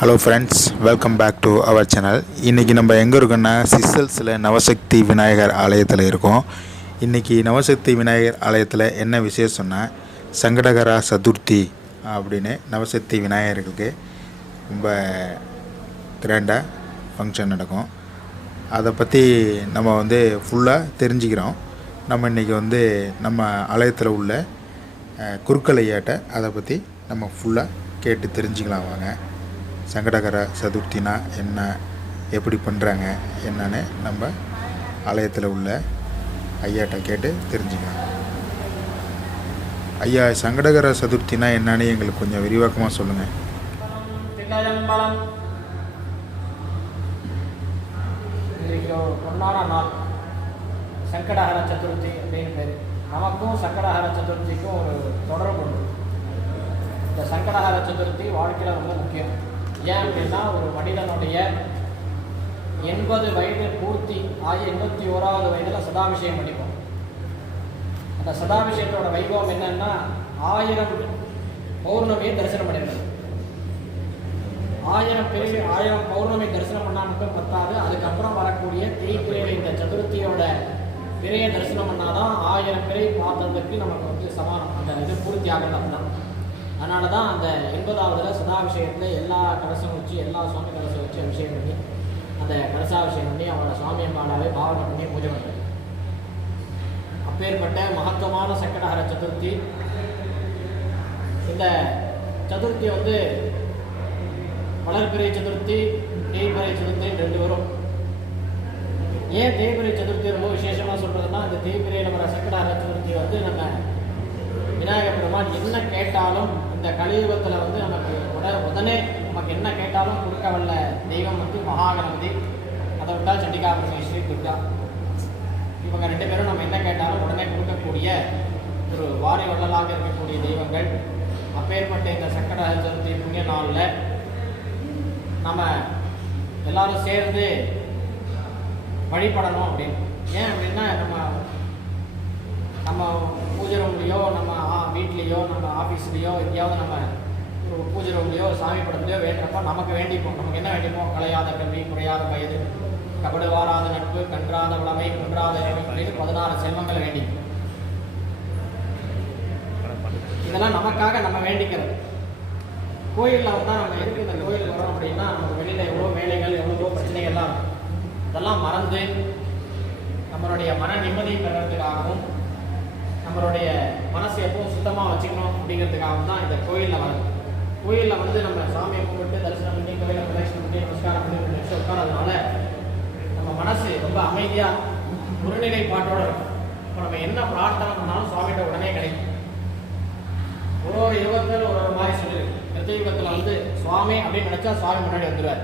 Hello friends, welcome back to our channel. இன்றைக்கி நம்ம எங்கே இருக்கோன்னா சிசல்ஸில் நவசக்தி விநாயகர் ஆலயத்தில் இருக்கோம். இன்றைக்கி நவசக்தி விநாயகர் ஆலயத்தில் என்ன விசேஷம்னா சங்கடகரா சதுர்த்தி அப்படின்னு நவசக்தி விநாயகருக்கு ரொம்ப கிராண்டாக ஃபங்க்ஷன் நடக்கும். அதை பற்றி நம்ம ஃபுல்லாக தெரிஞ்சுக்கிறோம். நம்ம இன்றைக்கி நம்ம ஆலயத்தில் உள்ள குருக்கலையாட்ட அதை பற்றி நம்ம ஃபுல்லாக கேட்டு தெரிஞ்சுக்கலாம். வாங்க, சங்கடகர சதுர்த்தினா என்ன, எப்படி பண்ணுறாங்க என்னன்னு நம்ம ஆலயத்தில் உள்ள ஐயாட்ட கேட்டு தெரிஞ்சுக்கலாம். ஐயா, சங்கடகர சதுர்த்தினா என்னன்னு எங்களுக்கு கொஞ்சம் விரிவாக்கமாக சொல்லுங்கள். பொன்னான நாள் சங்கடஹர சதுர்த்தி அப்படின்னு பேர். நமக்கும் சங்கடஹர சதுர்த்திக்கும் ஒரு தொடர்பு உண்டு. இந்த சங்கடஹர சதுர்த்தி வாழ்க்கையில் ரொம்ப முக்கியம். ஏன் அப்படின்னா, ஒரு மனிதனுடைய 80 வயது பூர்த்தி ஆகி 81வது வயதில் சதாபிஷேகம் பண்ணிப்போம். அந்த சதாபிஷேகத்தோட வைபவம் என்னன்னா, 1000 பௌர்ணமியை தரிசனம் பண்ணிடுறது. 1000 பௌர்ணமி தரிசனம் பண்ணால் மட்டும் பத்தாது. அதுக்கப்புறம் வரக்கூடிய தேய்பிரை, இந்த சதுர்த்தியோட பிறையை தரிசனம் பண்ணாதான் 1000 பிறை பார்த்ததுக்கு நமக்கு சமானம். அந்த இது பூர்த்தி ஆகிறது தான். அதனால தான் அந்த 80வது சதாபிஷேகத்தில் எல்லா கலசம் வச்சு, எல்லா சுவாமி கலசம் வச்சு அபிஷேகம் பண்ணி, அந்த கலசாபிஷேகம் பண்ணி அவரோட சுவாமி அம்மாவை பாவனை பண்ணி பூஜை பண்ணுறது. அப்பேற்பட்ட மகத்துவமான சங்கடஹர சதுர்த்தி. இந்த சதுர்த்தி வளர்பிறை சதுர்த்தி, தேய்பிறை சதுர்த்தி 2 வரும். ஏன் தேய்பிறை சதுர்த்தி ரொம்ப விசேஷமாக சொல்கிறதுனா, இந்த தேய்பிறையில் வர சங்கடஹர சதுர்த்தி நம்ம விநாயகர் பெருமான் என்ன கேட்டாலும் இந்த கலியுகத்தில் நமக்கு உடனே நமக்கு என்ன கேட்டாலும் கொடுக்க வல்ல தெய்வம் மகாகணபதி. அதை விட்டால் சண்டிகா பரமேஸ்வரி, துர்கா. இவங்க 2 பேரும் நம்ம என்ன கேட்டாலும் உடனே கொடுக்கக்கூடிய ஒரு வாரி வள்ளலாக இருக்கக்கூடிய தெய்வங்கள். அப்பேற்பட்ட இந்த சங்கடஹர சதுர்த்தி புண்ணிய நாளில் நம்ம எல்லாரும் சேர்ந்து வழிபடணும் அப்படின்னு. ஏன் அப்படின்னா, நம்ம பூஜை ரூம்லேயோ, நம்ம வீட்லேயோ, நம்ம ஆஃபீஸ்லேயோ, எங்கேயாவது நம்ம ஒரு பூஜை ரூம்லேயோ, சாமி படத்துலையோ வேண்டுறப்போ நமக்கு வேண்டிப்போம். நமக்கு என்ன வேண்டிப்போம்? கலையாத கல்வி, குறையாத வயது, கபடுவாராத நட்பு, கன்றாத உளமை, குன்றாத அப்படின்னு 16 செல்வங்களை வேண்டிப்போம். இதெல்லாம் நமக்காக நம்ம வேண்டிக்கிறது. கோயிலில் நம்ம எதுக்கு இந்த கோயிலுக்கு வரோம் அப்படின்னா, நம்ம வெளியில் எவ்வளோ வேலைகள், எவ்வளோ பிரச்சனைகள்லாம் அதெல்லாம் மறந்து நம்மளுடைய மன நிம்மதி பெறறதுக்காகவும், நம்மளுடைய மனசை எப்பவும் சுத்தமாக வச்சுக்கணும் அப்படிங்கிறதுக்காகவும் தான் இந்த கோயிலில் வருது. கோயிலில் நம்ம சாமியை கும்பிட்டு தரிசனம் பண்ணி, கோயிலை பிரதட்சணம் பண்ணி, நமஸ்காரம் பண்ணி 2 நிமிஷம் உட்காரதுனால நம்ம மனசு ரொம்ப அமைதியாக ஒருநிலை பாட்டோடு இருக்கும். இப்போ நம்ம என்ன பிரார்த்தனை பண்ணாலும் சுவாமிகிட்ட உடனே கிடைக்கும். ஒரு யுகத்தில் ஒரு மாதிரி சொல்லியிருக்கு. கிருத்தயுகத்தில் சுவாமி அப்படின்னு நினச்சா சுவாமி முன்னாடி வந்துடுவார்.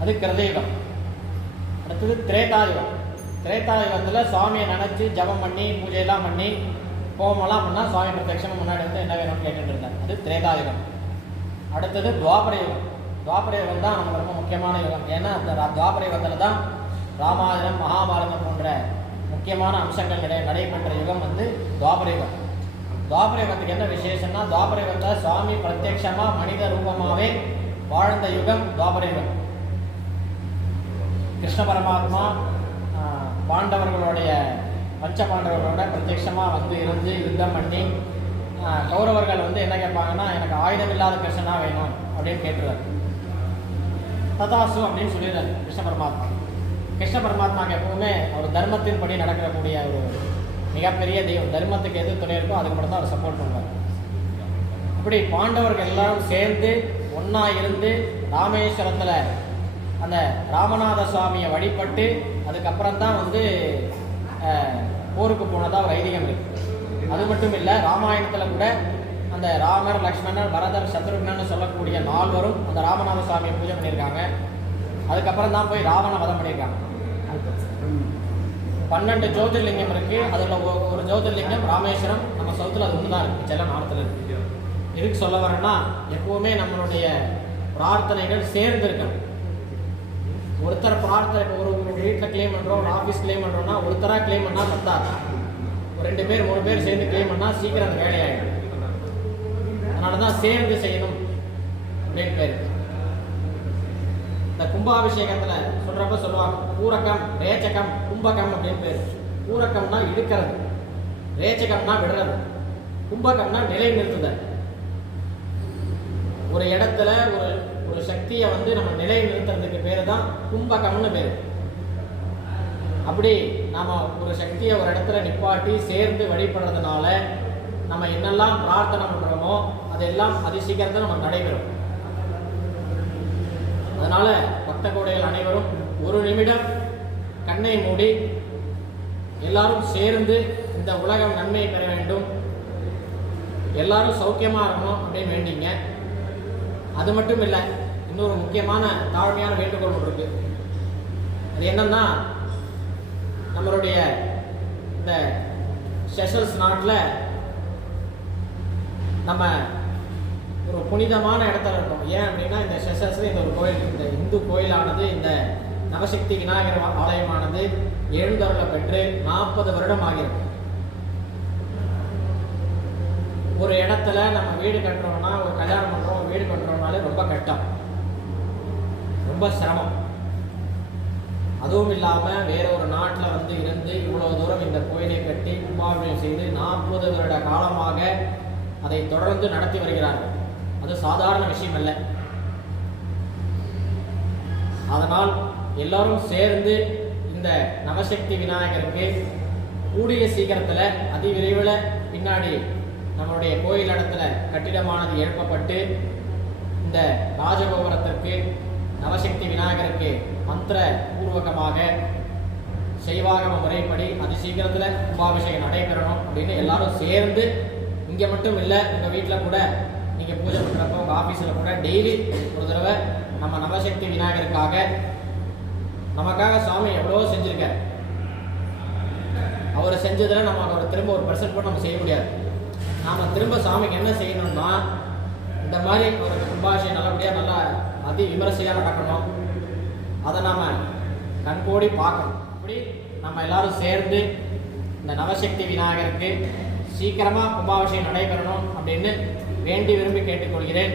அது கிருத்தயுகம். அடுத்தது திரேதாயுகம். திரேதாயுகத்தில் சுவாமியை நினச்சி ஜபம் பண்ணி, பூஜையெல்லாம் பண்ணி, ஹோமெல்லாம் பண்ணால் சுவாமி பிரத்யட்சமாக முன்னாடி என்ன வேணும்னு கேட்டுட்டு இருந்தார். அது திரேதாயுகம். அடுத்தது துவாபர யுகம். துவாபர யுகம் தான் நமக்கு ரொம்ப முக்கியமான யுகம். ஏன்னா அந்த துவாபர யுகத்தில் தான் ராமாயணம், மகாபாரதம் போன்ற முக்கியமான அம்சங்கள் நடைபெற்ற யுகம் துவாபர யுகம். துவாபர யுகத்துக்கு என்ன விசேஷம்னா, துவாபர யுகத்தில் சுவாமி பிரத்யட்சமாக மனித ரூபமாகவே வாழ்ந்த யுகம் துவாபர யுகம். கிருஷ்ண பரமாத்மா பாண்டவர்களுடைய பஞ்ச பாண்டவர்களோட பிரத்யட்சமாக இருந்து யுத்தம் பண்ணி, கௌரவர்கள் என்ன கேட்பாங்கன்னா, எனக்கு ஆயுதம் இல்லாத கிருஷ்ணனா வேணும் அப்படின்னு கேட்டுருவார். ததாசு அப்படின்னு சொல்லிடுறாரு கிருஷ்ண பரமாத்மா. கிருஷ்ண பரமாத்மாவுக்கு எப்பவுமே அவர் தர்மத்தின்படி நடக்கக்கூடிய ஒரு மிகப்பெரிய தெய்வம். தர்மத்துக்கு எது துணை இருக்கோ அதுக்கு மட்டும் தான் அவர் சப்போர்ட் பண்ணுவார். அப்படி பாண்டவர்கள் எல்லாரும் சேர்ந்து ஒன்றா இருந்து ராமேஸ்வரத்தில் அந்த ராமநாத சுவாமியை வழிபட்டு அதுக்கப்புறம் தான் போருக்கு போனதாக ஒரு ஐதீகம் இருக்குது. அது மட்டும் இல்லை, ராமாயணத்தில் கூட அந்த ராமர், லக்ஷ்மணர், பரதர், சத்ருக்னன்னு சொல்லக்கூடிய 4 பேரும் அந்த ராமநாத சுவாமியை பூஜை பண்ணியிருக்காங்க. அதுக்கப்புறம் தான் போய் ராவண வதம் பண்ணியிருக்காங்க. 12 ஜோதிர்லிங்கம் இருக்குது. அதில் ஒரு ஜோதிர்லிங்கம் ராமேஸ்வரம், நம்ம சவுத்தில் அது ஒன்று தான் இருக்குது, செல்ல நாளத்தில் இருக்குது. எதுக்கு சொல்ல வரேன்னா, எப்போவுமே நம்மளுடைய பிரார்த்தனைகள் சேர்ந்து இருக்கணும். ஒருத்தர் பிரார்த்தனை, ஒரு வீட்டில் கிளைம் பண்ணுறோம், ஒரு ஆஃபீஸ் கிளைம் பண்ணுறோம்னா ஒருத்தராக கிளைம் பண்ணால் பத்தாது. ஒரு 2 பேர் 3 பேர் சேர்ந்து கிளைம் பண்ணால் சீக்கிரம் அந்த வேலையாகிடும். அதனால தான் சேர்ந்து செய்யணும் அப்படின்னு பேர். இந்த கும்பாபிஷேகத்தில் சொல்கிறப்ப சொல்லுவாங்க பூரகம், ரேச்சகம், கும்பகம் அப்படின்னு பேர். பூரகம்னா இழுக்கிறது, ரேச்சகம்னா விடுறது, கும்பகம்னா நிலை நிறுத்துதல். ஒரு இடத்துல ஒரு சக்தியை வந்து நம்ம நிலை நிறுத்துறதுக்கு பேர் தான் கும்பகம்னு பேர். அப்படி நாம் ஒரு சக்தியை ஒரு இடத்துல நிப்பாட்டி சேர்ந்து வழிபடுறதுனால நம்ம என்னெல்லாம் பிரார்த்தனை பண்ணுறோமோ அதெல்லாம் அதிசீக்கிரத்தில் நம்ம நடைபெறும். அதனால பக்த கோடிகள் அனைவரும் ஒரு நிமிடம் கண்ணை மூடி எல்லாரும் சேர்ந்து இந்த உலகம் நன்மை பெற வேண்டும், எல்லாரும் சௌக்கியமாக இருக்கணும் அப்படின்னு வேண்டிங்க. அது மட்டும் இல்லை, இன்னொரு முக்கியமான தாழ்மையான வேண்டுகோள் ஒன்று இருக்கு. அது என்னன்னா, நம்மளுடைய இந்த செஷல்ஸ் நாட்டில் நம்ம ஒரு புனிதமான இடத்துல இருக்கோம். ஏன் அப்படின்னா, இந்த செஷல்ஸில் இந்த ஒரு கோயில், இந்த இந்து கோயிலானது, இந்த நவசக்தி விநாயகர் ஆலயமானது எழுந்தருளை பெற்று 40 வருடம் ஆகிறது. ஒரு இடத்துல நம்ம வீடு கட்டுறோம்னா, ஒரு கல்யாணம் பண்ணுறோம், வீடு கட்டுறோம்னாலே ரொம்ப கஷ்டம், ரொம்ப சிரமம். அதுவும் இல்லாமல் வேற ஒரு நாட்டில் வந்து இருந்து இவ்வளோ தூரம் இந்த கோயிலை கட்டி கும்பாபிஷேகம் செய்து 40 வருட காலமாக அதை தொடர்ந்து நடத்தி வருகிறார்கள். அது சாதாரண விஷயம் அல்ல. அதனால் எல்லாரும் சேர்ந்து இந்த நவசக்தி விநாயகருக்கு கூடிய சீக்கிரத்தில் அதிவிரைவில் பின்னாடி நம்மளுடைய கோயில் இடத்துல கட்டிடமானது எழுப்பப்பட்டு இந்த ராஜகோபுரத்திற்கு நவசக்தி விநாயகருக்கு மந்திர பூர்வகமாக செய்வாகம முறைப்படி அதிசீக்கிரத்தில் கும்பாபிஷேகம் நடைபெறணும் அப்படின்னு எல்லாரும் சேர்ந்து, இங்கே மட்டும் இல்லை, உங்கள் வீட்டில் கூட நீங்கள் பூஜை பண்ணுறப்போ உங்கள் ஆஃபீஸில் கூட டெய்லி ஒரு தடவை நம்ம நவசக்தி விநாயகருக்காக, நமக்காக சுவாமி எவ்வளோ செஞ்சுருக்கார், அவர் செஞ்சதில் நம்ம அவர் திரும்ப ஒரு % கூட நம்ம செய்ய முடியாது. நாம் திரும்ப சாமிக்கு என்ன செய்யணும்னா, இந்த மாதிரி ஒரு கும்பாபிஷேகம் நல்லபடியாக நல்லா அதி விமரிசையாக நடக்கணும், அதை நாம் கண்கூடி பார்க்கணும். இப்படி நம்ம எல்லாரும் சேர்ந்து இந்த நவசக்தி விநாயகருக்கு சீக்கிரமாக கும்பாபிஷேகம் நடைபெறணும் அப்படின்னு வேண்டி விரும்பி கேட்டுக்கொள்கிறேன்.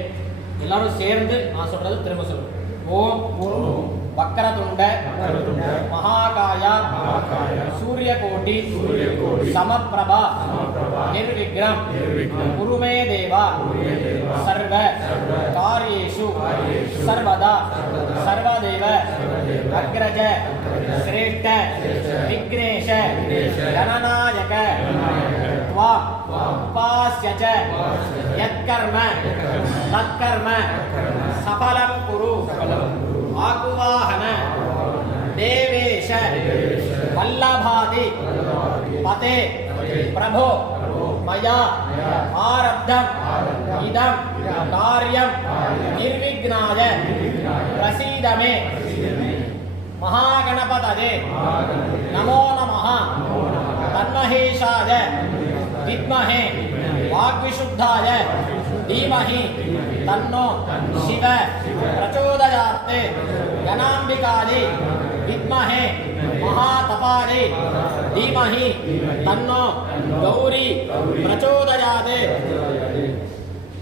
எல்லாரும் சேர்ந்து நான் சொல்றது திரும்ப சொல்லுவேன். ஓம் வக்கரதுண்ட மகாகாய சூரியகோட்டி சமப்பிரபா நிர்விக்ரம் குருமே தேவா சர்வ காரியேஷு சர்வதா சர்வதேவ அக்ரஜ சிரேஷ்ட விக்னேஷ கணநாயக त्वा उपास्य च यत्कर्म तत्कर्म सफलं कुरु आकुवाहन देवेश वल्लभादि पते प्रभो मया आरब्धम् इदं कार्यं निर्विघ्नाय प्रसीद मे महागणपतये नमो नमः तन्महेशाय विद्महे वाग्विशुद्धाय धीमहि तन्नो शिव प्रचोदयात् गणाम्बिकायै विद्महे महातपायै धीमहि तन्नो गौरी प्रचोदयात्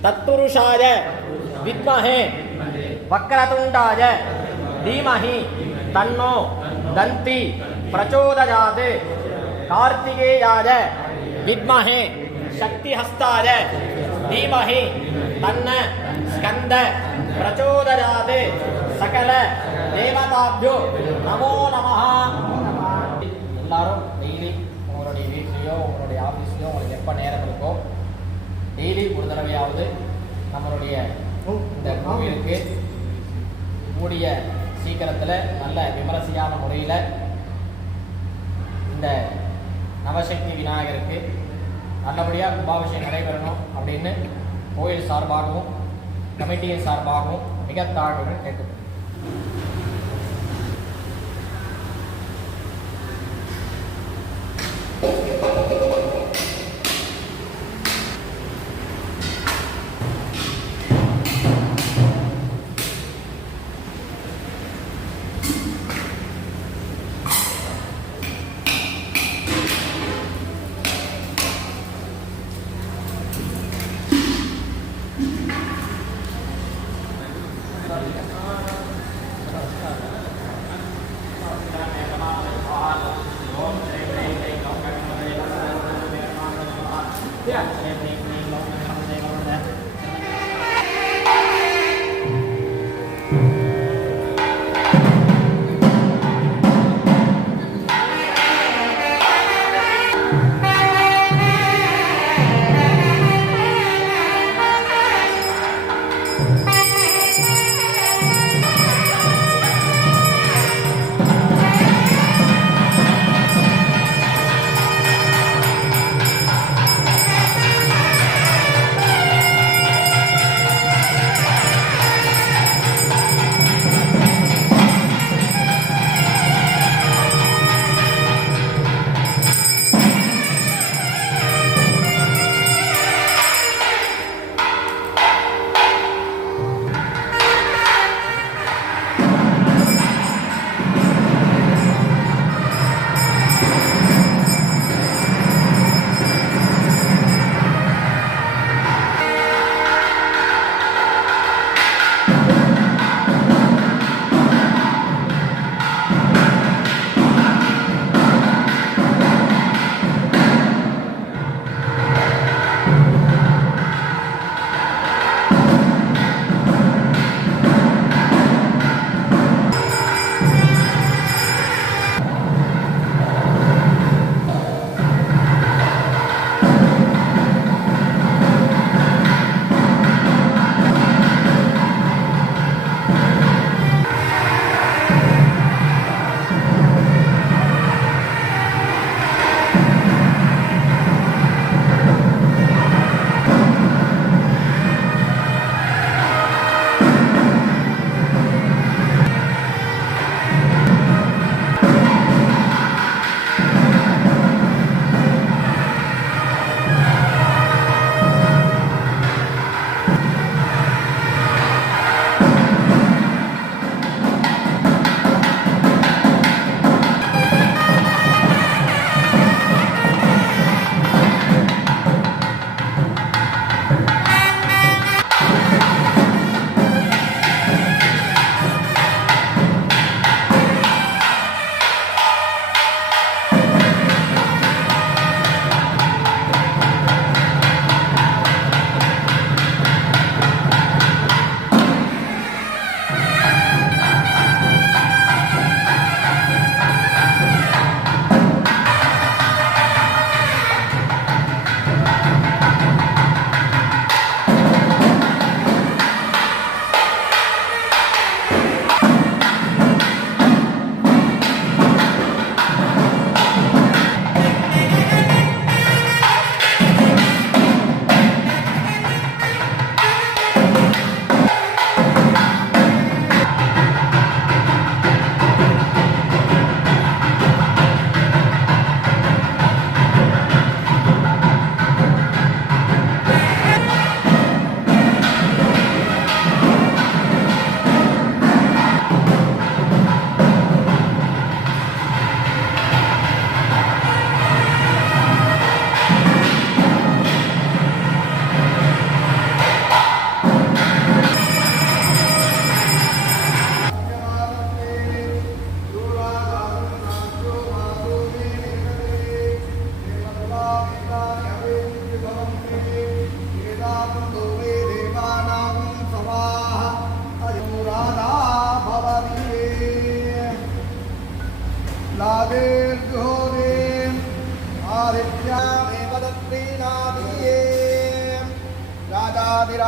तत्पुरुषाय विद्महे वक्रतुण्डाय धीमहि तन्नो दन्ती प्रचोदयात् कार्तिकेयाय विद्महे शक्तिहस्ताय धीमहि तन्न स्कंद प्रचोदयात् सकल देवताभ्यो नमो नमः. எல்லாரும் டெய்லி உங்களுடைய வீட்லேயோ உங்களுடைய ஆஃபீஸ்லையோ உங்களுக்கு எப்போ நேரம் இருக்கோ டெய்லி ஒரு தடவையாவது நம்மளுடைய இந்த கோவிலுக்கு கூடிய சீக்கிரத்தில் நல்ல விமரிசையான முறையில் இந்த நவசக்தி விநாயகருக்கு நல்லபடியாக கும்பாபிஷேகம் நடைபெறணும் அப்படின்னு கோயில் சார்பாகவும் கமிட்டியின் சார்பாகவும் மிக தாழ்வுடன் கேட்டுக்கொள்கிறேன்.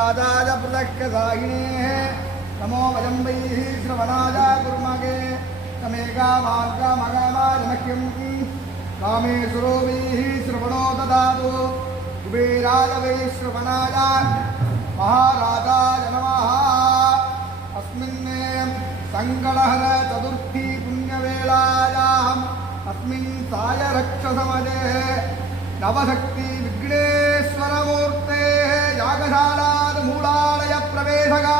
महाराजाय पृथक्कसाहिने नमो वयं वैः श्रवणाय कुर्मगे तमेकामार्गमगमाजमह्यं कामेश्वरो वैः श्रवणो ददातु कुबेराय वै श्रवणाय महाराजाय नमः अस्मिन् सङ्कटहर चतुर्थी पुण्यवेलायाम् अस्मिन् सायरक्षसमये नवशक्ति विघ्नेश्वरमूर्तेः यागशालात् मूलालय प्रवेशका